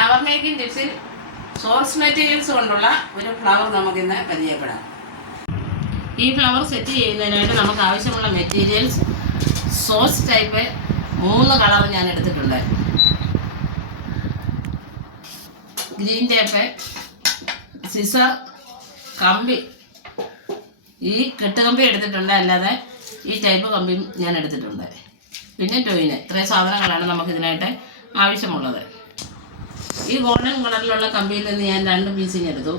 Flower making ടിപ്സിൽ source materials കൊണ്ടുള്ള ഒരു flower നമുക്കിന്ന് പരിചയപ്പെടാം. ഈ ഫ്ലവർ സെറ്റ് ചെയ്യുന്നതിനായിട്ട് നമുക്ക് ആവശ്യമുള്ള മെറ്റീരിയൽസ് സോഴ്സ് ടൈപ്പ് 3 കളർ ഞാൻ എടുത്തിട്ടുണ്ട്. ഗ്രീൻ ടേപ്പ്, സിസർ, കമ്പി. ഈ കെട്ടുകമ്പി എടുത്തിട്ടുണ്ട്, അല്ലാതെ ഈ ടൈപ്പ് കമ്പിയും ഞാൻ എടുത്തിട്ടുണ്ട്. പിന്നെ ടോയിന്. ഇത്രയും സാധനങ്ങളാണ് നമുക്കിതിനായിട്ട് ആവശ്യമുള്ളത്. ഈ ഗോൾഡൻ കളറിലുള്ള കമ്പിയിൽ നിന്ന് ഞാൻ 2 പീസിങ് എടുത്തു.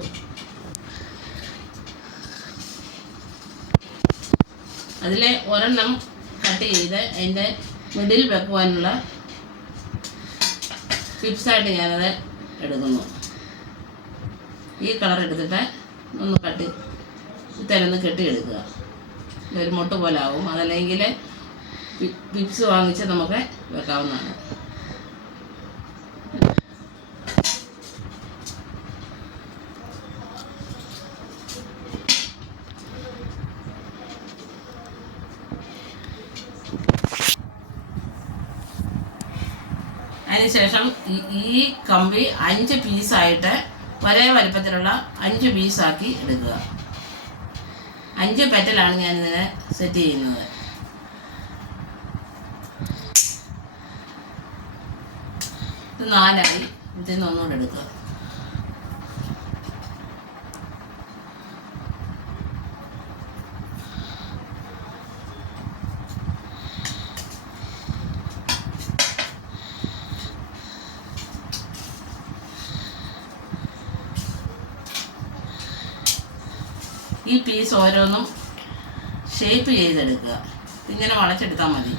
അതിൽ ഒരെണ്ണം കട്ട് ചെയ്ത് അതിൻ്റെ മിഡിൽ വെക്കുവാനുള്ള ടിപ്സായിട്ട് ഞാനത് എടുക്കുന്നു. ഈ കളർ എടുത്തിട്ട് ഒന്ന് ഇത്തരൊന്ന് കെട്ടിയെടുക്കുക. ഒരു മുട്ട് പോലെ ആവും. അതല്ലെങ്കിൽ പിപ്സ് വാങ്ങിച്ച് നമുക്ക് വെക്കാവുന്നതാണ്. അതിനുശേഷം ഈ കമ്പി 5 പീസായിട്ട് ഒരേ വലുപ്പത്തിലുള്ള 5 പീസാക്കി എടുക്കുക. 5 പെറ്റലാണ് ഞാനിതിനെ സെറ്റ് ചെയ്യുന്നത്. ഇത് 4ആയി. ഇതിൽ നിന്ന് ഒന്നുകൂടെ എടുക്കുക. ഈ പീസ് ഓരോന്നും ഷേപ്പ് ചെയ്തെടുക്കുക. ഇങ്ങനെ വളച്ചെടുത്താൽ മതി.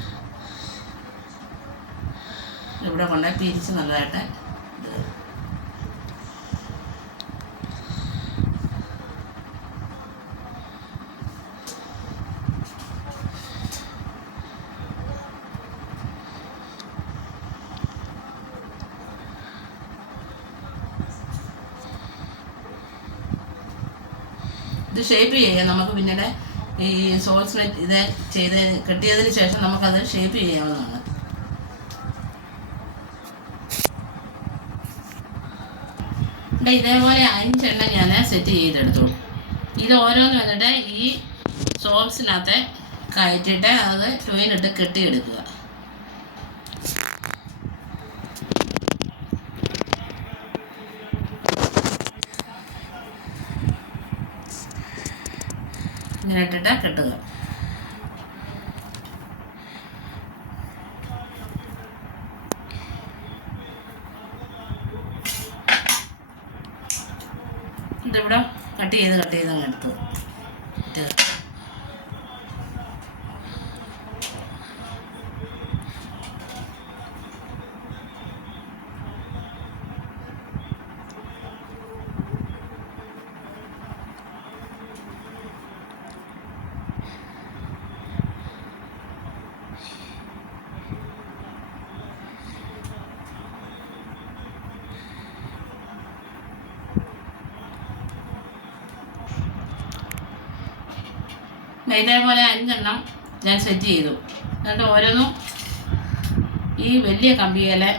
ഇവിടെ കൊണ്ട് പിരിച്ച് നല്ലതായിട്ട് ഇത് ഷേപ്പ് ചെയ്യാം. നമുക്ക് പിന്നീട് ഈ സോഴ്സ് നെറ്റ് ഇത് കെട്ടിയതിന് ശേഷം നമുക്കത് ഷേപ്പ് ചെയ്യാവുന്നതാണ്. ഇതേപോലെ 5 എണ്ണം ഞാൻ സെറ്റ് ചെയ്തെടുത്തു. ഇത് ഓരോന്ന് വന്നിട്ട് ഈ സോഴ്സിനകത്ത് കയറ്റിയിട്ട് അത് ടോയിനിട്ട് കെട്ടിയെടുക്കുക. ഇങ്ങനെ ഇട്ടിട്ട് കെട്ടുക. ഇതിവിടെ കട്ട് ചെയ്ത് അങ്ങ് എടുത്തു. ഇതേപോലെ 5 എണ്ണം ഞാൻ സെറ്റ് ചെയ്തു. എന്നിട്ട് ഓരോന്നും ഈ വലിയ കമ്പിയിലെ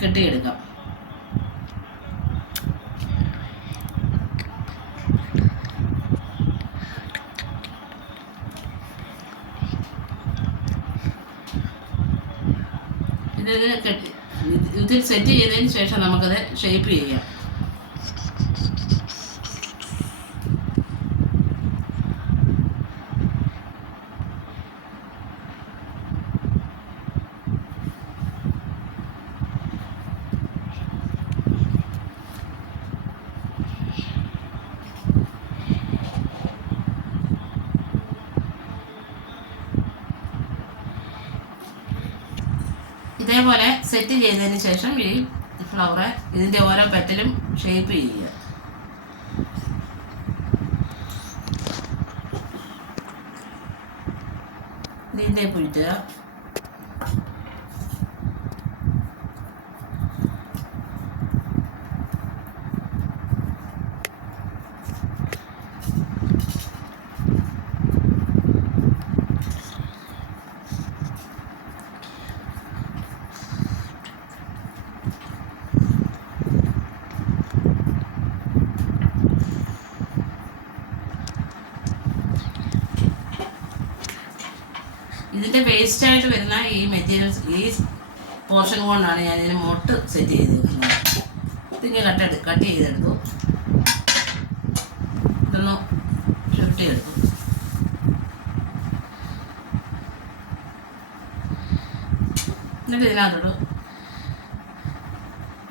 കെട്ടിയെടുക്കാം. ഇതിൽ സെറ്റ് ചെയ്തതിന് ശേഷം നമുക്കത് ഷേപ്പ് ചെയ്യാം. ഇതേപോലെ സെറ്റ് ചെയ്തതിന് ശേഷം ഈ ഫ്ലവർ ഇതിൻ്റെ ഓരോ പെറ്റലും ഷേപ്പ് ചെയ്യുക. ഇതിൻ്റെ പുഴുത്തുക. ഇതിൻ്റെ വേസ്റ്റായിട്ട് വരുന്ന ഈ മെറ്റീരിയൽസ്, ഈ പോർഷൻ കൊണ്ടാണ് ഞാൻ ഇതിന് മൊട്ട് സെറ്റ് ചെയ്തിരിക്കുന്നത്. ഇതിങ്ങനെ കട്ട് ചെയ്തെടുത്തു, ഇതൊന്ന് ഷിഫ്റ്റ് ചെയ്തെടുത്തു. എന്നിട്ട് ഇതിനകത്തോട്ട്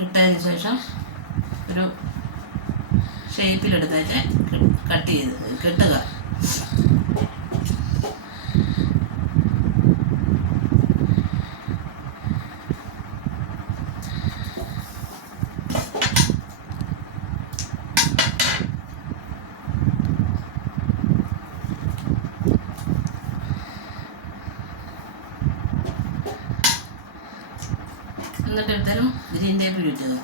ഇട്ടതിന് ശേഷം ഒരു ഷേപ്പിലെടുത്തേച്ച് കട്ട് ചെയ്ത് കെട്ടുക. എന്നിട്ട് എടുത്താലും ഗ്രീൻ ടേപ്പ് ഇട്ടുക.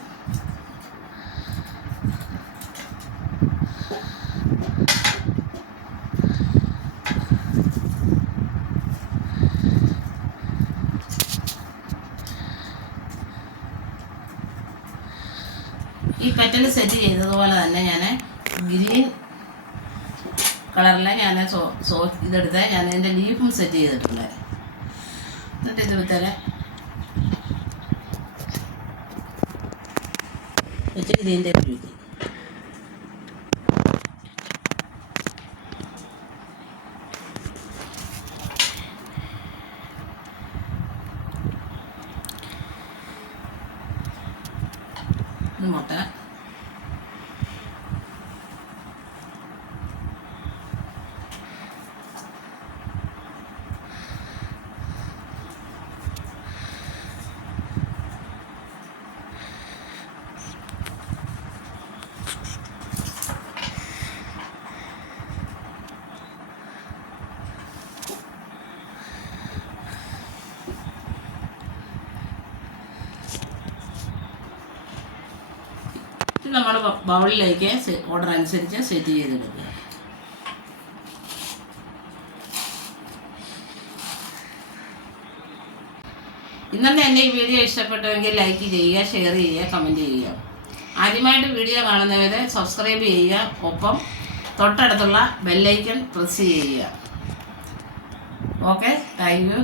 ഈ പെറ്റൽ സെറ്റ് ചെയ്തതുപോലെ തന്നെ ഞാൻ ഗ്രീൻ കളറിലെ ഞാൻ ഇതെടുത്ത് ഞാൻ ഇതിൻ്റെ ലീഫും സെറ്റ് ചെയ്തിട്ടുണ്ട്. എന്നിട്ട് ഇത് വിത്തരെ വെച്ച് ഇതിൻ്റെ വീട്ടി മുട്ട നമ്മൾ ബൗളിലേക്ക് ഓർഡർ അനുസരിച്ച് സെറ്റ് ചെയ്തെടുക്കുക. ഇന്നത്തെ എൻ്റെ ഈ വീഡിയോ ഇഷ്ടപ്പെട്ടുവെങ്കിൽ ലൈക്ക് ചെയ്യുക, ഷെയർ ചെയ്യുക, കമൻറ്റ് ചെയ്യുക. ആദ്യമായിട്ട് വീഡിയോ കാണുന്നവരെ സബ്സ്ക്രൈബ് ചെയ്യുക, ഒപ്പം തൊട്ടടുത്തുള്ള ബെല്ലൈക്കൺ പ്രസ് ചെയ്യുക. Okay, thank you.